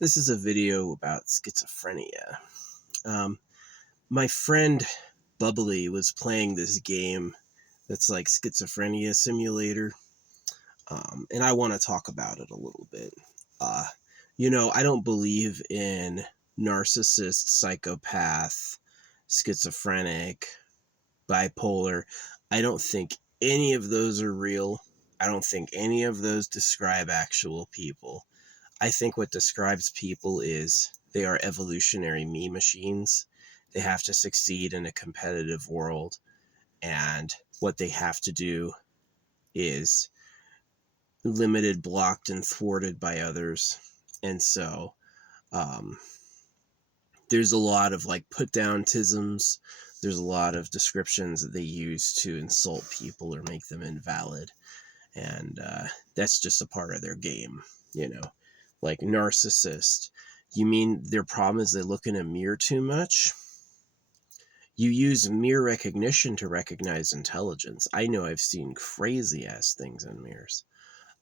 This is a video about schizophrenia. Um, my friend Bubbly was playing this game that's like schizophrenia simulator, and I want to talk about it a little bit. Uh, I don't believe in narcissist, psychopath, schizophrenic, bipolar. I don't think any of those are real. I don't think any of those describe actual people. I think what describes people is they are evolutionary me machines. They have to succeed in a competitive world, and what they have to do is limited, blocked, and thwarted by others. And so um, there's a lot of like put down tisms. There's a lot of descriptions that they use to insult people or make them invalid. And that's just a part of their game, like narcissist. You mean their problem is they look in a mirror too much? You use mirror recognition to recognize intelligence. I know I've seen crazy ass things in mirrors.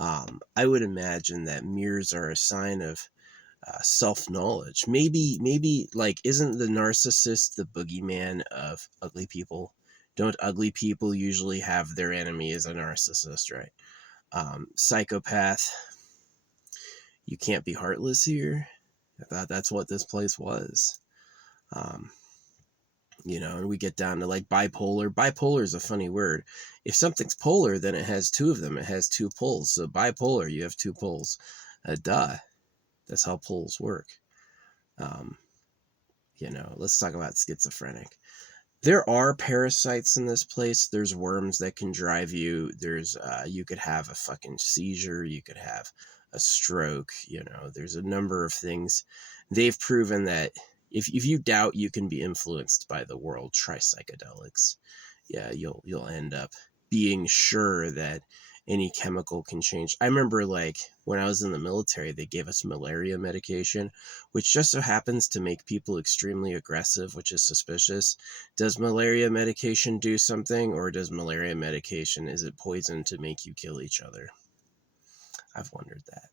I would imagine that mirrors are a sign of self knowledge. Maybe like, isn't the narcissist the boogeyman of ugly people? Don't ugly people usually have their enemy as a narcissist, right? Psychopath, you can't be heartless here. I thought that's what this place was. Um, and we get down to like bipolar. Bipolar is a funny word. If something's polar, then it has two of them. It has two poles. So bipolar, you have two poles. Duh. That's how poles work. Um, let's talk about schizophrenic. There are parasites in this place. There's worms that can drive you. You could have a fucking seizure. You could have a stroke. There's a number of things. They've proven that if you doubt you can be influenced by the world, try psychedelics. Yeah, you'll end up being sure that any chemical can change. I remember like when I was in the military, they gave us malaria medication, which just so happens to make people extremely aggressive, which is suspicious. Does malaria medication do something, or does malaria medication, is it poison to make you kill each other? I've wondered that.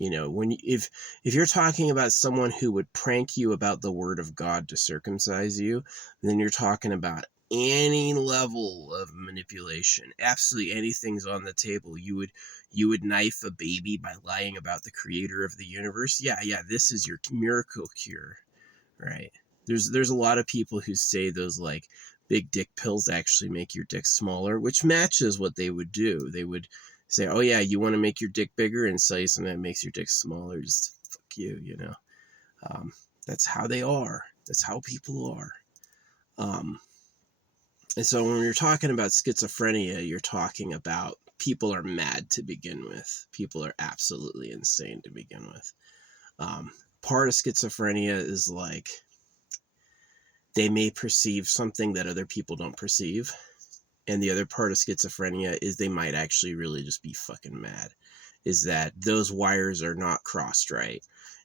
If you're talking about someone who would prank you about the word of God to circumcise you, then you're talking about any level of manipulation. Absolutely anything's on the table. You would knife a baby by lying about the creator of the universe. Yeah, this is your miracle cure, right? There's a lot of people who say those like big dick pills actually make your dick smaller, which matches what they would do. They would say, oh yeah, you want to make your dick bigger, and sell you something that makes your dick smaller. Just fuck you. That's how they are. That's how people are. And so when you're talking about schizophrenia, you're talking about people are mad to begin with. People are absolutely insane to begin with. Part of schizophrenia is like they may perceive something that other people don't perceive. And the other part of schizophrenia is they might actually really just be fucking mad. Is that those wires are not crossed right.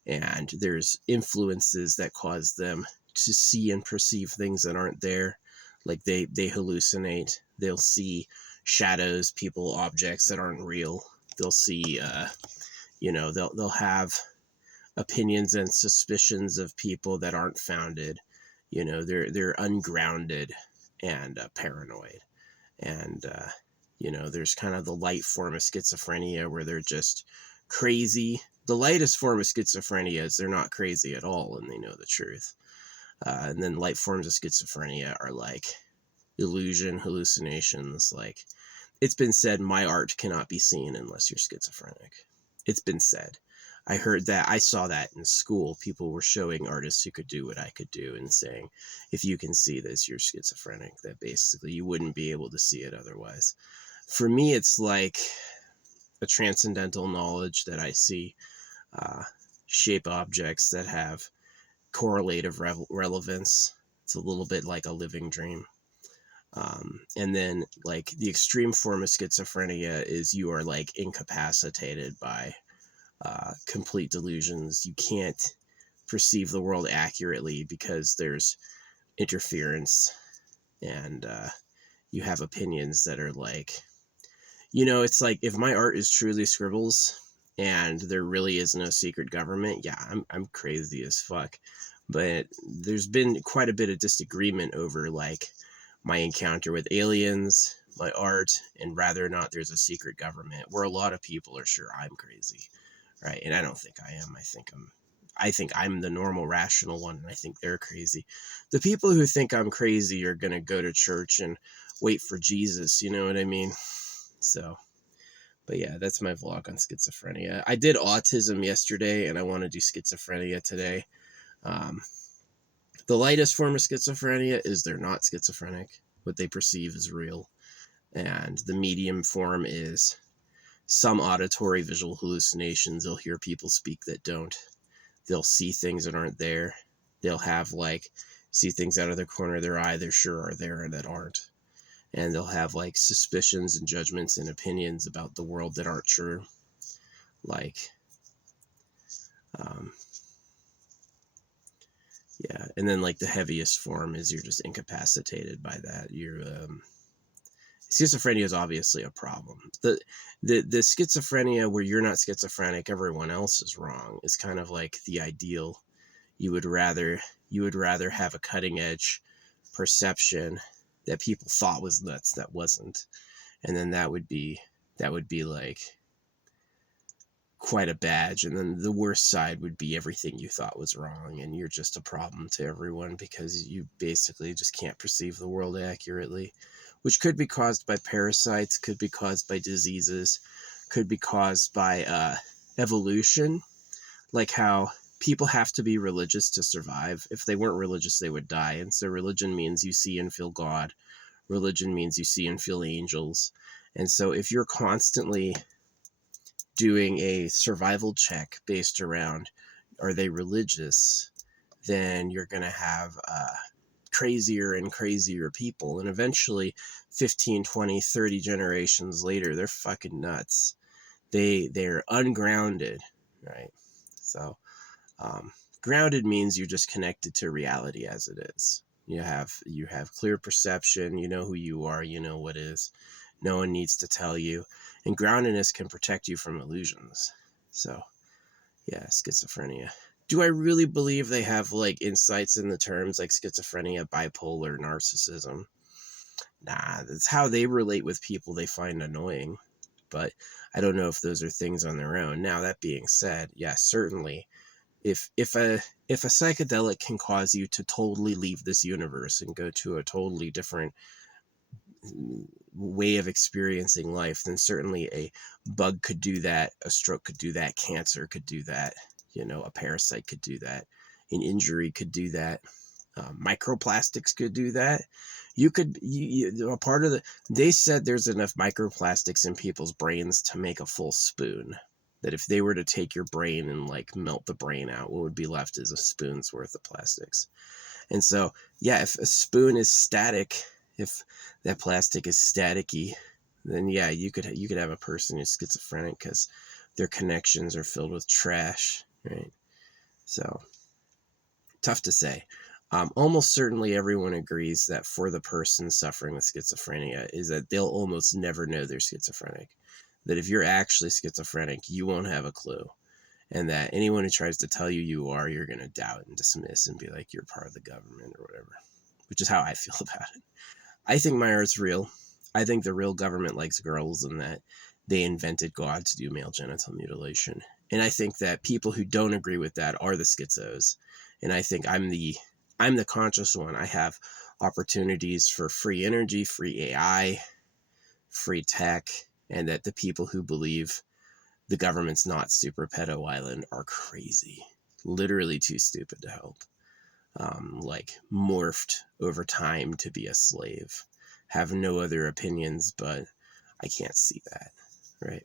And there's influences that cause them to see and perceive things that aren't there. Like they hallucinate. They'll see shadows, people, objects that aren't real. They'll see, they'll have opinions and suspicions of people that aren't founded. They're ungrounded and paranoid. And there's kind of the light form of schizophrenia where they're just crazy. The lightest form of schizophrenia is they're not crazy at all and they know the truth. And then light forms of schizophrenia are like illusion, hallucinations. Like, it's been said my art cannot be seen unless you're schizophrenic. It's been said. I heard that. I saw that in school. People were showing artists who could do what I could do and saying, if you can see this, you're schizophrenic. That basically you wouldn't be able to see it otherwise. For me, it's like a transcendental knowledge that I see shape objects that have correlative relevance. It's a little bit like a living dream. And then like the extreme form of schizophrenia is you are like incapacitated by complete delusions. You can't perceive the world accurately because there's interference, and you have opinions that are like, it's like if my art is truly scribbles and there really is no secret government, yeah, I'm crazy as fuck. But there's been quite a bit of disagreement over like my encounter with aliens, my art, and whether or not there's a secret government, where a lot of people are sure I'm crazy, right? And I don't think I am. I think I'm the normal rational one, and I think they're crazy. The people who think I'm crazy are going to go to church and wait for Jesus, you know what I mean? So, but yeah, that's my vlog on schizophrenia. I did autism yesterday, and I want to do schizophrenia today. Um, the lightest form of schizophrenia is they're not schizophrenic. What they perceive is real. And the medium form is some auditory visual hallucinations. They'll hear people speak that don't. They'll see things that aren't there. They'll have like see things out of the corner of their eye they're sure are there and that aren't. And they'll have like suspicions and judgments and opinions about the world that aren't true. Like, um, yeah. And then like the heaviest form is you're just incapacitated by that. Schizophrenia is obviously a problem. The schizophrenia where you're not schizophrenic, everyone else is wrong, is kind of like the ideal. You would rather have a cutting edge perception that people thought was nuts that wasn't, and then that would be like quite a badge. And then the worst side would be everything you thought was wrong, and you're just a problem to everyone because you basically just can't perceive the world accurately, which could be caused by parasites, could be caused by diseases, could be caused by evolution, like how people have to be religious to survive. If they weren't religious, they would die. And so religion means you see and feel God. Religion means you see and feel angels. And so if you're constantly doing a survival check based around, are they religious, then you're going to have crazier and crazier people. And eventually 15, 20, 30 generations later, they're fucking nuts. They're ungrounded, right? So grounded means you're just connected to reality as it is. You have clear perception. You know who you are. You know what is. No one needs to tell you. And groundedness can protect you from illusions. So, yeah, schizophrenia. Do I really believe they have like insights in the terms like schizophrenia, bipolar, narcissism? Nah, that's how they relate with people they find annoying. But I don't know if those are things on their own. Now, that being said, yeah, certainly if a psychedelic can cause you to totally leave this universe and go to a totally different way of experiencing life, then certainly a bug could do that, a stroke could do that, cancer could do that, a parasite could do that, an injury could do that, microplastics could do that. A part of they said there's enough microplastics in people's brains to make a full spoon. That if they were to take your brain and like melt the brain out, what would be left is a spoon's worth of plastics. And so, yeah, if a spoon is static, if that plastic is staticky, then yeah, you could have a person who's schizophrenic because their connections are filled with trash, right? So, tough to say. Almost certainly everyone agrees that for the person suffering with schizophrenia is that they'll almost never know they're schizophrenic. That if you're actually schizophrenic, you won't have a clue. And that anyone who tries to tell you you are, you're going to doubt and dismiss and be like, you're part of the government or whatever, which is how I feel about it. I think my art's real. I think the real government likes girls and that they invented God to do male genital mutilation. And I think that people who don't agree with that are the schizos. And I think I'm the conscious one. I have opportunities for free energy, free AI, free tech, and that the people who believe the government's not super pedo island are crazy, literally too stupid to help, like morphed over time to be a slave, have no other opinions, but I can't see that, right?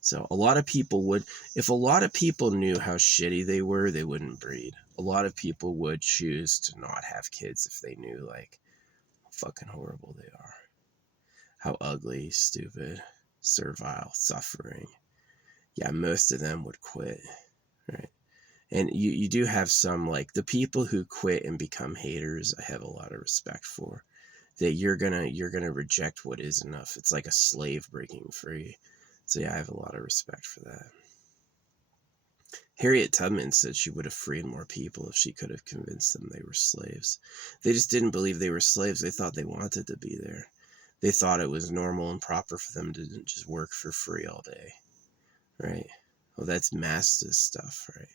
So a lot of people would, if a lot of people knew how shitty they were, they wouldn't breed. A lot of people would choose to not have kids if they knew like how fucking horrible they are, how ugly, stupid, servile, suffering. Yeah, most of them would quit, right? And you do have some, like the people who quit and become haters, I have a lot of respect for. That you're gonna reject what is enough. It's like a slave breaking free. So yeah, I have a lot of respect for that. Harriet Tubman said she would have freed more people if she could have convinced them they were slaves. They just didn't believe they were slaves. They thought they wanted to be there. They thought it was normal and proper for them to just work for free all day, right? Well, that's master stuff, right?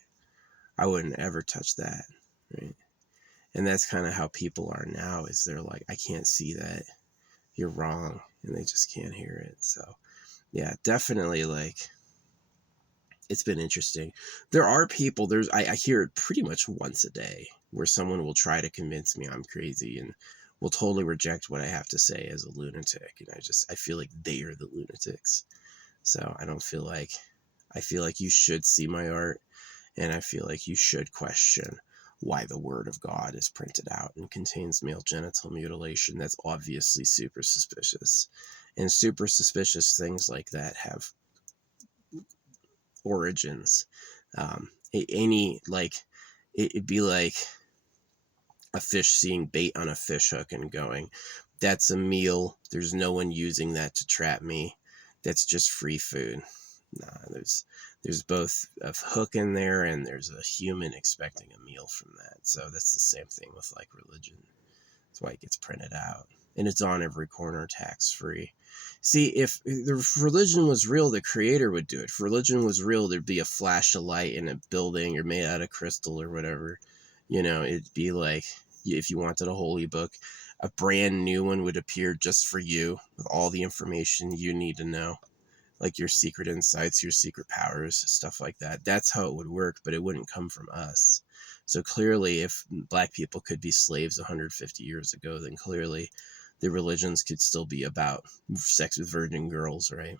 I wouldn't ever touch that, right? And that's kind of how people are now, is they're like, I can't see that, you're wrong, and they just can't hear it. So yeah, definitely, like, it's been interesting. There are people, I hear it pretty much once a day, where someone will try to convince me I'm crazy and will totally reject what I have to say as a lunatic. And I feel like they are the lunatics. So I feel like you should see my art, and I feel like you should question why the word of God is printed out and contains male genital mutilation. That's obviously super suspicious. And super suspicious things like that have origins. It'd be like a fish seeing bait on a fish hook and going, that's a meal. There's no one using that to trap me. That's just free food. Nah, there's both a hook in there, and there's a human expecting a meal from that. So that's the same thing with like religion. That's why it gets printed out, and it's on every corner, tax free. See, if religion was real, the creator would do it. If religion was real, there'd be a flash of light in a building or made out of crystal or whatever. It'd be like, if you wanted a holy book, a brand new one would appear just for you with all the information you need to know, like your secret insights, your secret powers, stuff like that. That's how it would work, but it wouldn't come from us. So clearly, if black people could be slaves 150 years ago, then clearly the religions could still be about sex with virgin girls, right?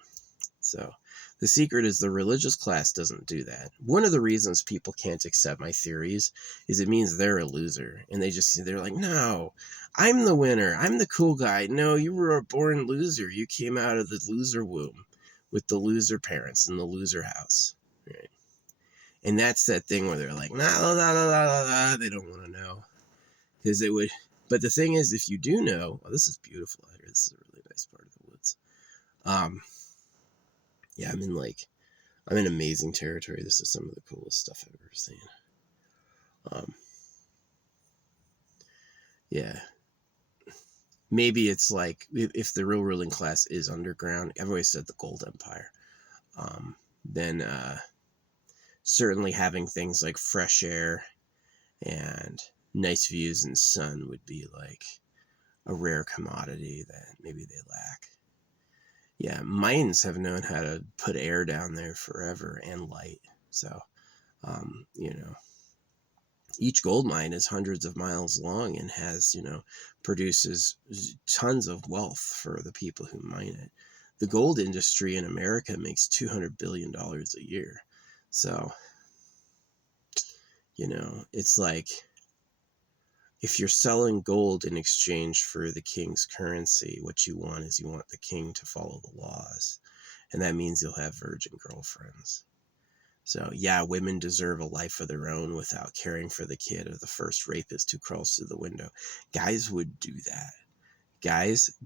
So the secret is the religious class doesn't do that. One of the reasons people can't accept my theories is it means they're a loser. And they're like, no, I'm the winner. I'm the cool guy. No, you were a born loser. You came out of the loser womb with the loser parents in the loser house, right? And that's that thing where they're like, they don't want to know. Because it would, but the thing is, if you do know, oh, this is beautiful out here. This is a really nice part of the woods. Yeah, I'm in amazing territory. This is some of the coolest stuff I've ever seen. Yeah. Maybe it's like, if the real ruling class is underground, I've always said the Gold Empire, then certainly having things like fresh air and nice views and sun would be like a rare commodity that maybe they lack. Yeah, mines have known how to put air down there forever, and light. So, each gold mine is hundreds of miles long and has, produces tons of wealth for the people who mine it. The gold industry in America makes $200 billion a year. So, it's like, if you're selling gold in exchange for the king's currency, what you want the king to follow the laws. And that means you'll have virgin girlfriends. So yeah, women deserve a life of their own without caring for the kid of the first rapist who crawls through the window. Guys would do that.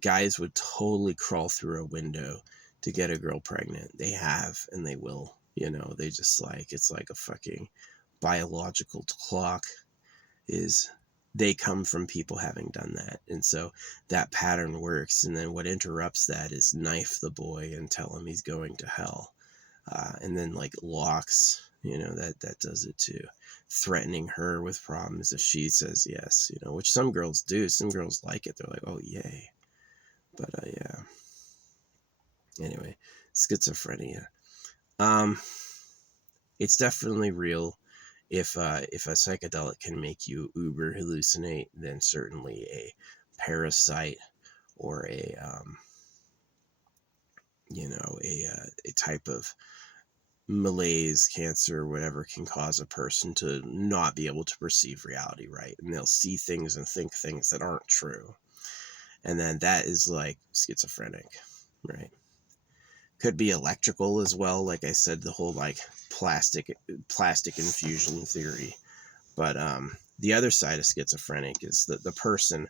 Guys would totally crawl through a window to get a girl pregnant. They have, and they will. They just it's like a fucking biological clock. They come from people having done that. And so that pattern works. And then what interrupts that is knife the boy and tell him he's going to hell. And then locks, that does it too. Threatening her with problems if she says yes, which some girls do. Some girls like it. They're like, oh, yay. But yeah. Anyway, schizophrenia. It's definitely real. If a psychedelic can make you uber hallucinate, then certainly a parasite or a type of malaise, cancer, or whatever can cause a person to not be able to perceive reality right, and they'll see things and think things that aren't true, and then that is like schizophrenic, right? Could be electrical as well, like I said, the whole plastic infusion theory. But the other side of schizophrenic is that the person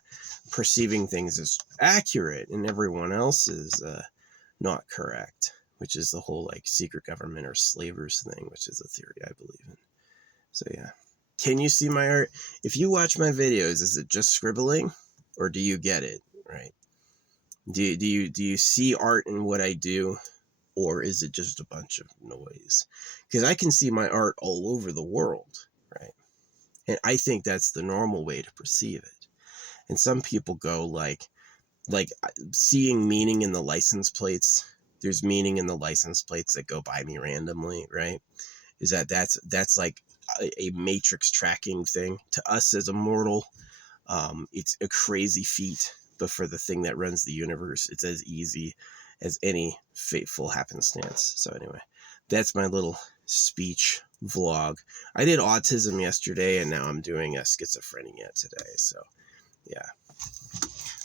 perceiving things as accurate and everyone else is not correct. which is the whole like secret government or slavers thing, which is a theory I believe in. So yeah. Can you see my art? If you watch my videos, is it just scribbling, or do you get it, right? Do you see art in what I do, or is it just a bunch of noise? Because I can see my art all over the world, right? And I think that's the normal way to perceive it. And some people go like seeing meaning in the license plates. There's meaning in the license plates that go by me randomly, right? Is that's like a matrix tracking thing to us as a mortal. It's a crazy feat, but for the thing that runs the universe, it's as easy as any fateful happenstance. So anyway, that's my little speech vlog. I did autism yesterday, and now I'm doing a schizophrenia today. So yeah,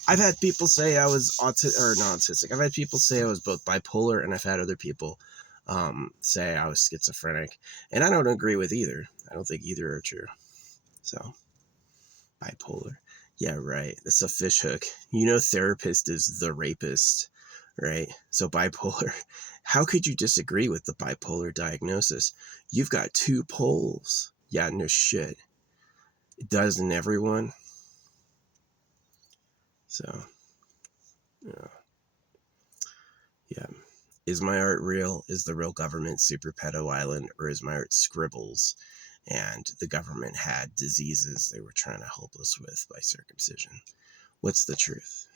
I've had people say I was not autistic. I've had people say I was both bipolar, and I've had other people say I was schizophrenic, and I don't agree with either. I don't think either are true. So bipolar, yeah, right. That's a fish hook. You know, therapist is the rapist, right? So bipolar. How could you disagree with the bipolar diagnosis? You've got two poles. Yeah, no shit. It doesn't everyone. So, yeah. Is my art real? Is the real government Super Pedo Island, or is my art scribbles? And the government had diseases they were trying to help us with by circumcision. What's the truth?